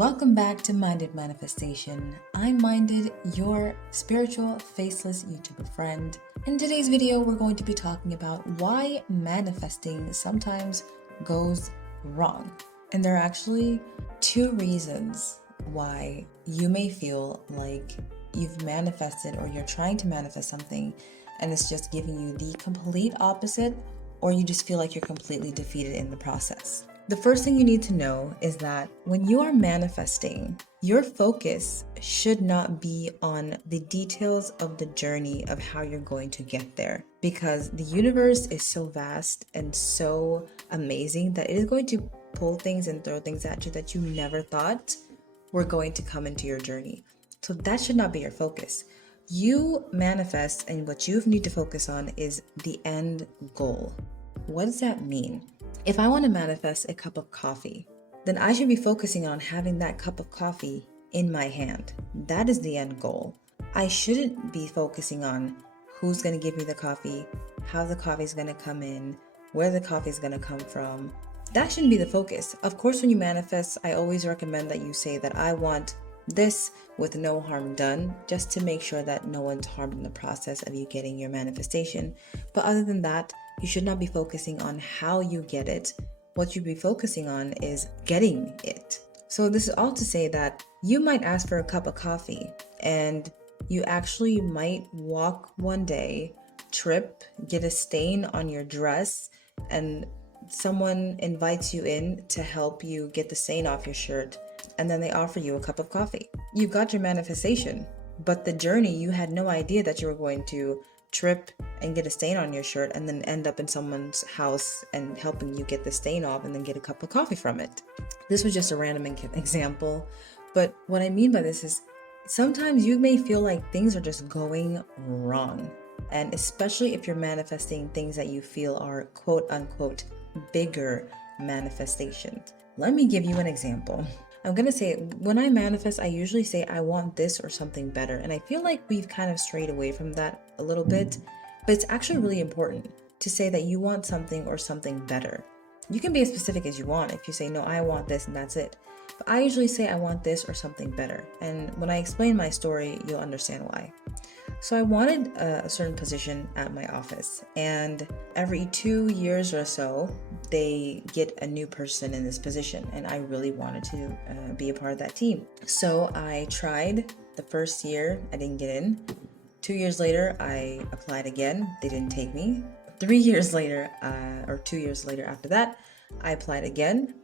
Welcome back to Minded Manifestation. I'm Minded, your spiritual faceless YouTuber friend. In today's video, we're going to be talking about why manifesting sometimes goes wrong. And there are actually two reasons why you may feel like you've manifested or you're trying to manifest something and it's just giving you the complete opposite, or you just feel like you're completely defeated in the process. The first thing you need to know is that when you are manifesting, your focus should not be on the details of the journey of how you're going to get there, because the universe is so vast and so amazing that it is going to pull things and throw things at you that you never thought were going to come into your journey. So that should not be your focus. You manifest, and what you need to focus on is the end goal. What does that mean? If I want to manifest a cup of coffee, then I should be focusing on having that cup of coffee in my hand. That is the end goal. I shouldn't be focusing on who's going to give me the coffee, how the coffee is going to come in, where the coffee is going to come from. That shouldn't be the focus. Of course, when you manifest, I always recommend that you say that I want this with no harm done, just to make sure that no one's harmed in the process of you getting your manifestation. But other than that, you should not be focusing on how you get it. What you'd be focusing on is getting it. So this is all to say that you might ask for a cup of coffee and you actually might walk one day, trip, get a stain on your dress, and someone invites you in to help you get the stain off your shirt, and then they offer you a cup of coffee. You got your manifestation, but the journey, you had no idea that you were going to trip and get a stain on your shirt and then end up in someone's house and helping you get the stain off and then get a cup of coffee from it. This was just a random example, but what I mean by this is sometimes you may feel like things are just going wrong, and especially if you're manifesting things that you feel are quote unquote bigger manifestations. Let me give you an example. I'm going to say, when I manifest, I usually say I want this or something better. And I feel like we've kind of strayed away from that a little bit, but it's actually really important to say that you want something or something better. You can be as specific as you want. If you say, no, I want this and that's it. But I usually say I want this or something better. And when I explain my story, you'll understand why. So I wanted a certain position at my office, and every 2 years or so, they get a new person in this position, and I really wanted to be a part of that team. So I tried. The first year, I didn't get in. 2 years later, I applied again. They didn't take me. 3 years later, or 2 years later after that, I applied again.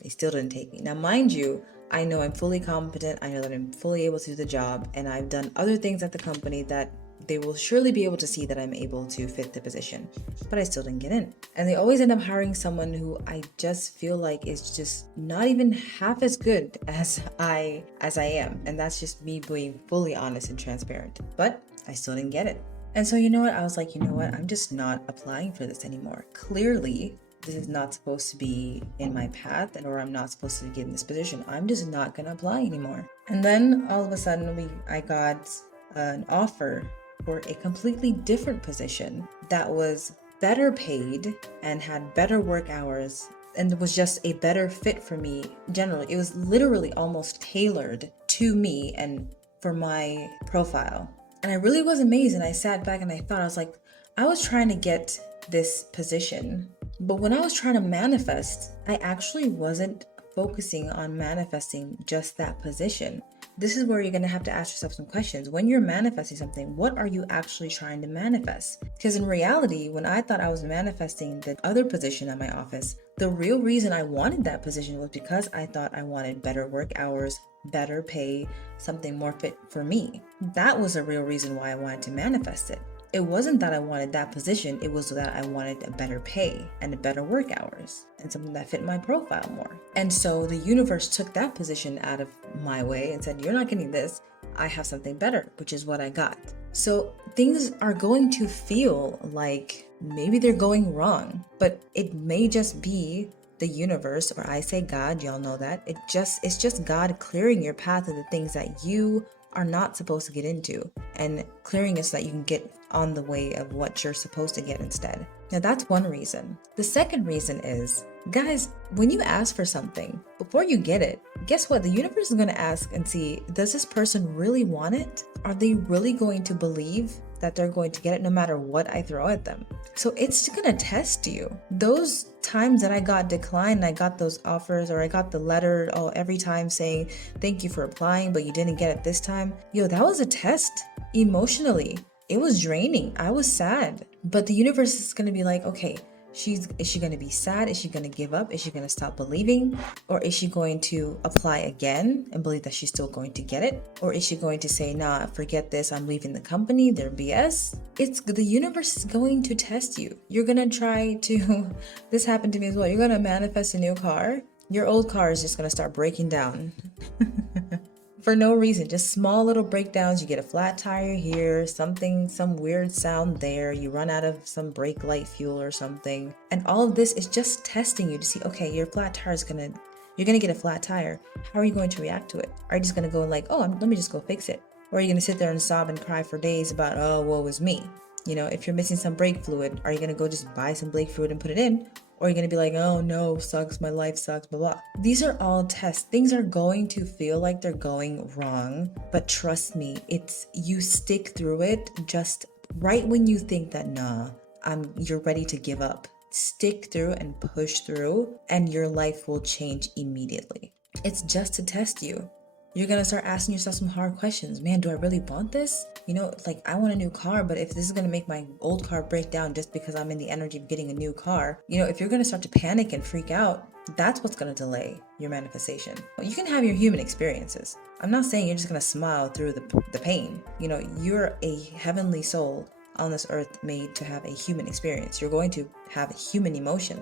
They still didn't take me. Now, mind you, I know I'm fully competent. I know that I'm fully able to do the job, and I've done other things at the company that they will surely be able to see that I'm able to fit the position, but I still didn't get in. And they always end up hiring someone who I just feel like is just not even half as good as I am. And that's just me being fully honest and transparent, but I still didn't get it. And so, you know what? I was like, you know what? I'm just not applying for this anymore. Clearly, this is not supposed to be in my path, or I'm not supposed to get in this position. I'm just not going to apply anymore. And then all of a sudden I got an offer for a completely different position that was better paid and had better work hours and was just a better fit for me. Generally, it was literally almost tailored to me and for my profile. And I really was amazed, and I sat back and I thought, I was like, I was trying to get this position, but when I was trying to manifest, I actually wasn't focusing on manifesting just that position. This is where you're going to have to ask yourself some questions. When you're manifesting something, what are you actually trying to manifest? Because in reality, when I thought I was manifesting the other position at my office, the real reason I wanted that position was because I thought I wanted better work hours, better pay, something more fit for me. That was the real reason why I wanted to manifest it. It wasn't that I wanted that position, it was that I wanted a better pay and a better work hours and something that fit my profile more. And so the universe took that position out of my way and said, you're not getting this, I have something better, which is what I got. So things are going to feel like maybe they're going wrong, but it may just be the universe, or I say God, y'all know that. It's just God clearing your path of the things that you are not supposed to get into, and clearing it so that you can get on the way of what you're supposed to get instead. Now that's one reason. The second reason is Guys, when you ask for something, before you get it, guess what? The universe is going to ask and see, does this person really want it? Are they really going to believe that they're going to get it no matter what I throw at them? So it's going to test you. Those times that I got declined, I got those offers, or I got the letter every time saying, thank you for applying, but you didn't get it this time. Yo, that was a test emotionally. It was draining. I was sad. But the universe is going to be like, okay, is she going to be sad? Is she going to give up? Is she going to stop believing? Or is she going to apply again and believe that she's still going to get it? Or is she going to say, nah, forget this, I'm leaving the company, they're BS? The universe is going to test you. You're going to try to, this happened to me as well. You're going to manifest a new car. Your old car is just going to start breaking down. For no reason, just small little breakdowns. You get a flat tire here, some weird sound there, you run out of some brake light fuel or something. And all of this is just testing you to see, okay, your flat tire you're gonna get a flat tire. How are you going to react to it? Are you just gonna go like, let me just go fix it? Or are you gonna sit there and sob and cry for days about, oh, woe is me? You know, if you're missing some brake fluid, are you gonna go just buy some brake fluid and put it in? Or you're going to be like, oh no, sucks, my life sucks, blah, blah. These are all tests. Things are going to feel like they're going wrong, but trust me, you stick through it just right when you think that, nah, you're ready to give up. Stick through and push through, and your life will change immediately. It's just to test you. You're going to start asking yourself some hard questions. Man, do I really want this? You know, like, I want a new car, but if this is going to make my old car break down just because I'm in the energy of getting a new car, you know, if you're going to start to panic and freak out, that's what's going to delay your manifestation. You can have your human experiences. I'm not saying you're just going to smile through the pain. You know, you're a heavenly soul on this earth made to have a human experience. You're going to have human emotion,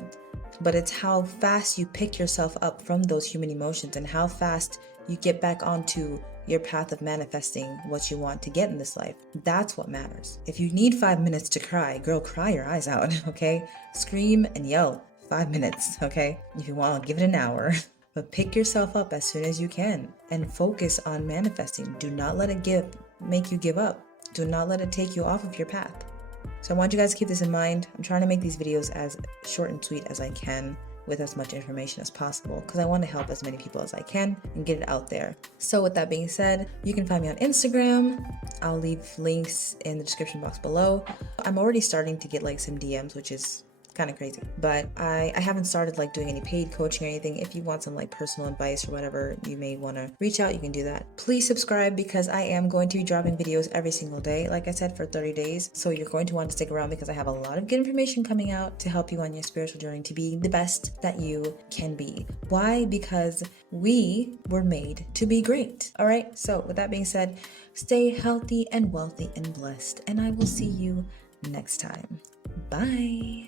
but it's how fast you pick yourself up from those human emotions and how fast you get back onto your path of manifesting what you want to get in this life. That's what matters. If you need 5 minutes to cry, girl, cry your eyes out, okay? Scream and yell 5 minutes, okay? If you want, give it an hour. But pick yourself up as soon as you can and focus on manifesting. Do not let it make you give up. Do not let it take you off of your path. So I want you guys to keep this in mind. I'm trying to make these videos as short and sweet as I can, with as much information as possible, because I want to help as many people as I can and get it out there. So with that being said, you can find me on Instagram. I'll leave links in the description box below. I'm already starting to get like some DMs, which is kind of crazy, but I haven't started like doing any paid coaching or anything. If you want some like personal advice or whatever, you may want to reach out, you can do that. Please subscribe, because I am going to be dropping videos every single day, like I said, for 30 days. So you're going to want to stick around, because I have a lot of good information coming out to help you on your spiritual journey to be the best that you can be. Why? Because we were made to be great. All right. So with that being said, stay healthy and wealthy and blessed, and I will see you next time. Bye.